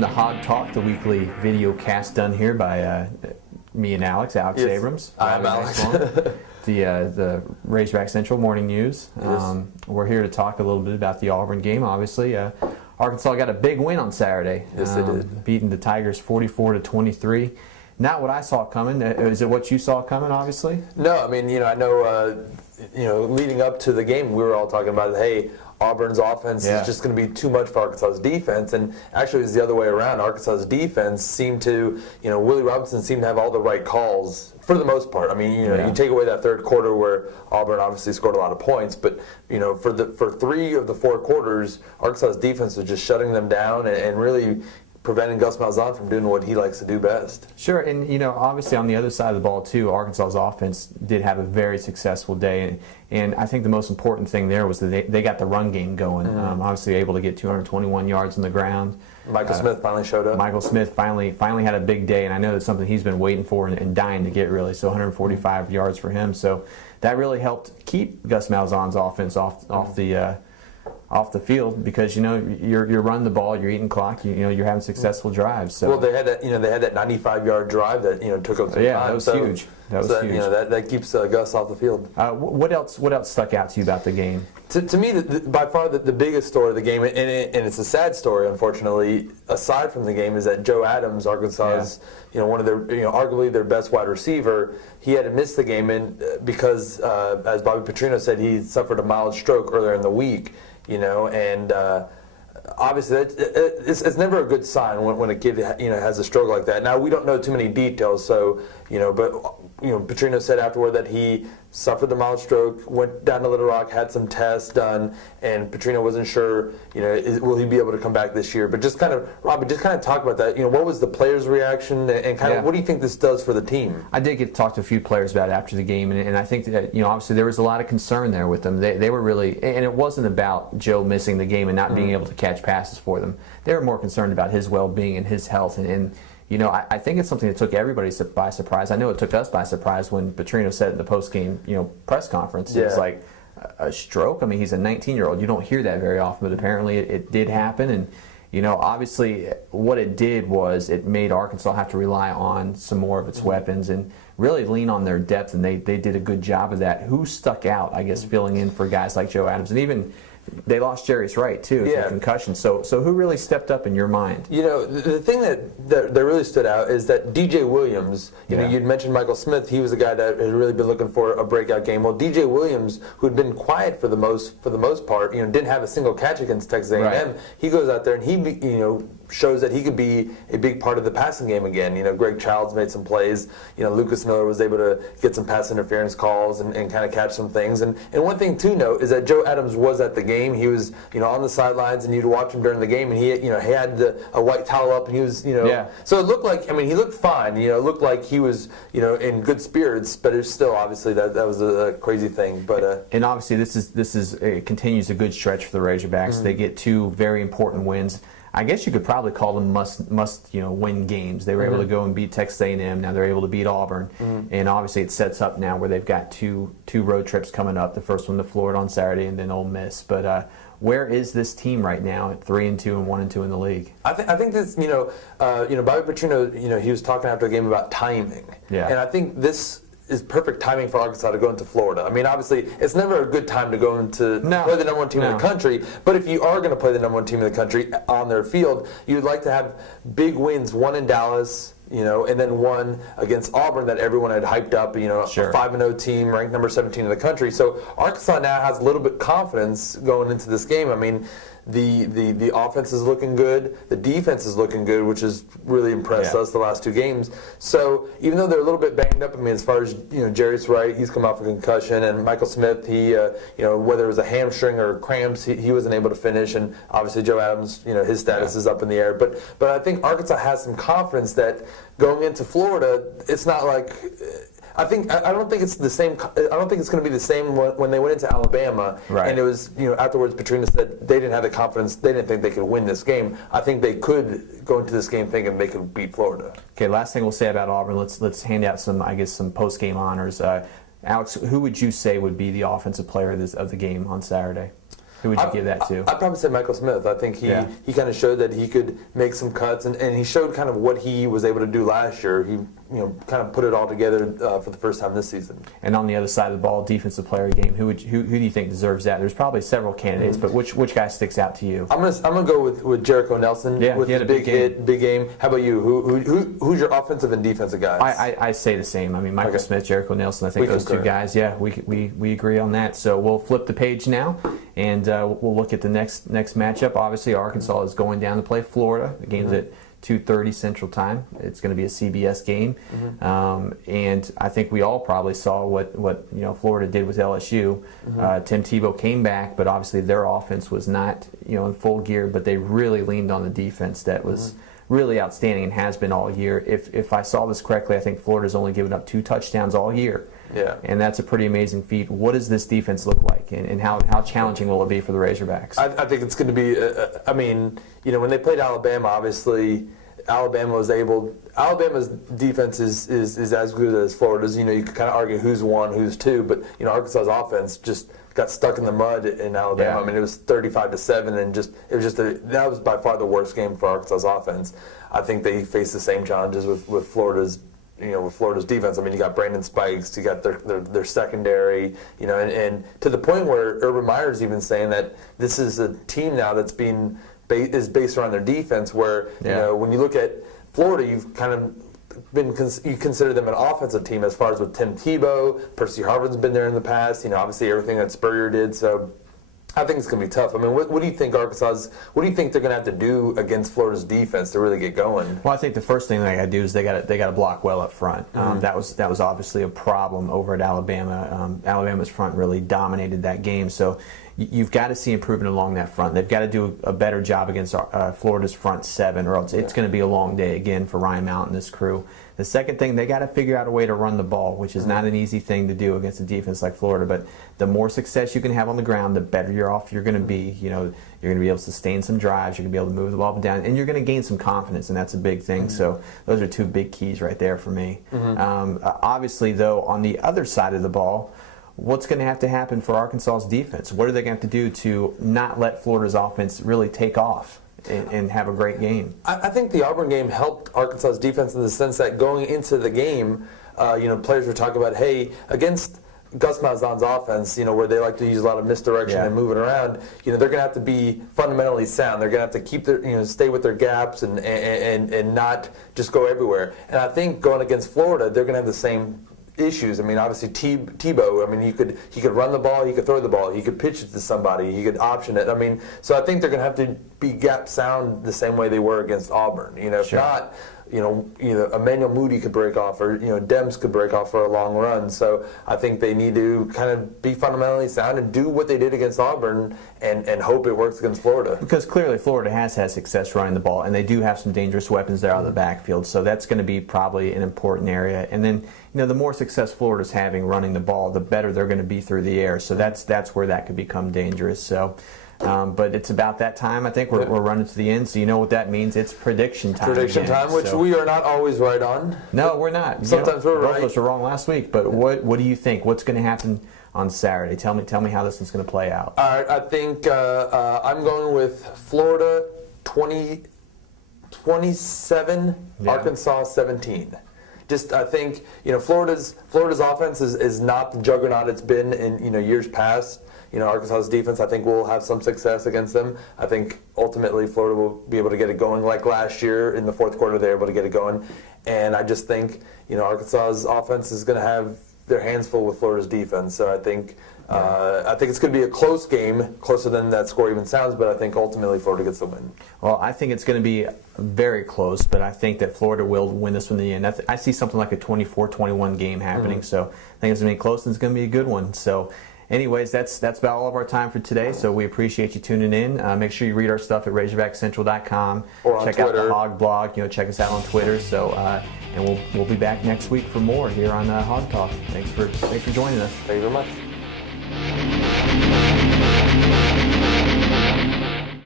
welcome to HogTalk, the weekly video cast done here by me and Alex Yes. Abrams. I'm Alex. The Razorback Central Morning News. We're here to talk a little bit about the Auburn game. Obviously, Arkansas got a big win on Saturday. Yes, they did. Beating the Tigers 44-23. Not what I saw coming. Is it what you saw coming? Obviously. No, I mean, I know, leading up to the game, we were all talking about, hey, Auburn's offense is just going to be too much for Arkansas's defense, and actually it was the other way around. Arkansas's defense seemed to, Willie Robinson seemed to have all the right calls for the most part. I mean, you take away that third quarter where Auburn obviously scored a lot of points, but for 3 of the 4 quarters, Arkansas's defense was just shutting them down and really preventing Gus Malzahn from doing what he likes to do best. Sure, and obviously on the other side of the ball too, Arkansas's offense did have a very successful day, and I think the most important thing there was that they got the run game going. Obviously able to get 221 yards on the ground. Michael Smith finally showed up. Michael Smith finally had a big day, and I know that's something he's been waiting for and dying to get, really. So 145 yards for him. So that really helped keep Gus Malzahn's offense off the field, because you're running the ball, you're eating clock, you're having successful drives. So well, they had that 95-yard drive that took them some time. That was huge. That was huge. That keeps Gus off the field. What else stuck out to you about the game? To me, by far the biggest story of the game, and it's a sad story, unfortunately, aside from the game, is that Joe Adams, Arkansas's, one of their, arguably their best wide receiver, he had to miss the game because, as Bobby Petrino said, he suffered a mild stroke earlier in the week, and obviously it's never a good sign when a kid has a stroke like that. Now, we don't know too many details, so but Petrino said afterward that he suffered the mild stroke, went down to Little Rock, had some tests done, and Petrino wasn't sure, will he be able to come back this year? But Robbie, talk about that. What was the players' reaction, and what do you think this does for the team? I did get to talk to a few players about it after the game, and I think that, obviously there was a lot of concern there with them. They were really, and it wasn't about Joe missing the game and not being able to catch passes for them. They were more concerned about his well-being and his health, and I think it's something that took everybody by surprise. I know it took us by surprise when Petrino said in the post-game, press conference. It was like a stroke. I mean, he's a 19-year-old. You don't hear that very often, but apparently it did happen. And, obviously what it did was it made Arkansas have to rely on some more of its weapons and really lean on their depth, and they did a good job of that. Who stuck out, I guess, filling in for guys like Joe Adams? And even they lost Jarius Wright, too, to concussion. So who really stepped up in your mind? The thing that really stood out is that DJ Williams, you'd mentioned Michael Smith. He was a guy that had really been looking for a breakout game. Well, DJ Williams, who'd been quiet for the most part, didn't have a single catch against Texas A&M. Right. He goes out there and he shows that he could be a big part of the passing game again. Greg Childs made some plays. Lucas Miller was able to get some pass interference calls and kind of catch some things. And one thing to note is that Joe Adams was at the game. He was, on the sidelines, and you'd watch him during the game, and he had a white towel up, and he was, So it looked like, he looked fine. It looked like he was, in good spirits, but it's still obviously that was a crazy thing. But and obviously it continues a good stretch for the Razorbacks. They get 2 very important wins. I guess you could probably call them must win games. They were able to go and beat Texas A&M. Now they're able to beat Auburn, and obviously it sets up now where they've got two road trips coming up. The first one to Florida on Saturday, and then Ole Miss. But where is this team right now at 3-2 and 1-2 in the league? I think this Bobby Petrino he was talking after the game about timing, and I think this is perfect timing for Arkansas to go into Florida. Obviously, it's never a good time to go into play the number 1 team in the country, but if you are going to play the number 1 team in the country on their field, you'd like to have big wins, one in Dallas, and then one against Auburn that everyone had hyped up, a 5-0 team ranked number 17 in the country. So Arkansas now has a little bit of confidence going into this game. The offense is looking good, the defense is looking good, which has really impressed us the last 2 games. So even though they're a little bit banged up, as far as Jarius Wright, he's come off a concussion, and Michael Smith, he whether it was a hamstring or cramps, he wasn't able to finish, and obviously Joe Adams, his status is up in the air. But I think Arkansas has some confidence that going into Florida, it's not like. I don't think it's the same. I don't think it's going to be the same when they went into Alabama. Right. And it was, afterwards, Petrino said they didn't have the confidence. They didn't think they could win this game. I think they could go into this game thinking they could beat Florida. Okay. Last thing we'll say about Auburn. Let's hand out some post game honors. Alex, who would you say would be the offensive player of the game on Saturday? Who would you give that to? I'd probably say Michael Smith. I think he kind of showed that he could make some cuts, and he showed kind of what he was able to do last year. He kind of put it all together for the first time this season. And on the other side of the ball, defensive player of the game, who do you think deserves that? There's probably several candidates, but which guy sticks out to you? I'm gonna go with Jericho Nelson with his big hit, big game. How about you? Who's your offensive and defensive guys? I say the same. I mean, Michael Smith, Jericho Nelson. I think those two guys. Yeah, we agree on that. So we'll flip the page now, and we'll look at the next matchup. Obviously, Arkansas is going down to play Florida. The game's at 2:30 Central Time. It's going to be a CBS game, and I think we all probably saw what Florida did with LSU. Tim Tebow came back, but obviously their offense was not in full gear. But they really leaned on the defense that was really outstanding and has been all year. If I saw this correctly, I think Florida's only given up 2 touchdowns all year. Yeah. And that's a pretty amazing feat. What does this defense look like, and how challenging will it be for the Razorbacks? I think it's going to be, when they played Alabama, obviously Alabama's defense is as good as Florida's. You could kind of argue who's 1, who's 2, but Arkansas's offense just got stuck in the mud in Alabama. Yeah. I mean, it was 35-7, and that was by far the worst game for Arkansas's offense. I think they face the same challenges with Florida's. With Florida's defense. I mean, you got Brandon Spikes, you got their secondary, and to the point where Urban Meyer's even saying that this is a team now that's is based around their defense. Where when you look at Florida, you've kind of you consider them an offensive team as far as with Tim Tebow, Percy Harvin's been there in the past. Obviously everything that Spurrier did. So I think it's going to be tough. I mean, what do you think what do you think they're going to have to do against Florida's defense to really get going? Well, I think the first thing they got to do is they got to block well up front. That was obviously a problem over at Alabama. Alabama's front really dominated that game. So you've got to see improvement along that front. They've got to do a better job against Florida's front 7, or else it's going to be a long day again for Ryan Mount and this crew. The second thing, they got to figure out a way to run the ball, which is not an easy thing to do against a defense like Florida. But the more success you can have on the ground, the better you're going to be. You're going to be able to sustain some drives. You're going to be able to move the ball down, and you're going to gain some confidence, and that's a big thing. So those are 2 big keys right there for me. Obviously, though, on the other side of the ball, what's going to have to happen for Arkansas's defense? What are they going to have to do to not let Florida's offense really take off and have a great game? I think the Auburn game helped Arkansas's defense in the sense that going into the game, players were talking about, hey, against Gus Malzahn's offense, where they like to use a lot of misdirection and moving around, they're going to have to be fundamentally sound. They're going to have to keep their, stay with their gaps and not just go everywhere. And I think going against Florida, they're going to have the same issues. I mean, obviously Tebow. I mean, he could run the ball, he could throw the ball, he could pitch it to somebody, he could option it. I mean, so I think they're going to have to be gap sound the same way they were against Auburn. If not, either Emmanuel Moody could break off, or Dems could break off for a long run. So I think they need to kind of be fundamentally sound and do what they did against Auburn, and hope it works against Florida. Because clearly Florida has had success running the ball, and they do have some dangerous weapons there out of the backfield. So that's going to be probably an important area. And then the more success Florida's having running the ball, the better they're going to be through the air. So that's where that could become dangerous. So. But it's about that time. I think we're running to the end, so you know what that means. It's prediction time. Prediction time, which we are not always right on. No, we're not. Sometimes we're right. Both of us were wrong last week. But what do you think? What's going to happen on Saturday? Tell me how this is going to play out. All right, I think I'm going with Florida 27, Arkansas 17. Just I think Florida's offense is not the juggernaut it's been in years past. Arkansas's defense, I think, will have some success against them. I think ultimately Florida will be able to get it going like last year in the fourth quarter. They were able to get it going, and I just think Arkansas's offense is going to have their hands full with Florida's defense. So I think it's going to be a close game, closer than that score even sounds. But I think ultimately Florida gets the win. Well, I think it's going to be very close, but I think that Florida will win this one in the end. I see something like a 24-21 game happening. So I think it's going to be close, and it's going to be a good one. So. Anyways, that's about all of our time for today, so we appreciate you tuning in. Make sure you read our stuff at RazorbackCentral.com. Or on check Twitter. out the Hog blog. Check us out on Twitter. So, and we'll be back next week for more here on HogTalk. Thanks for joining us. Thank you very much.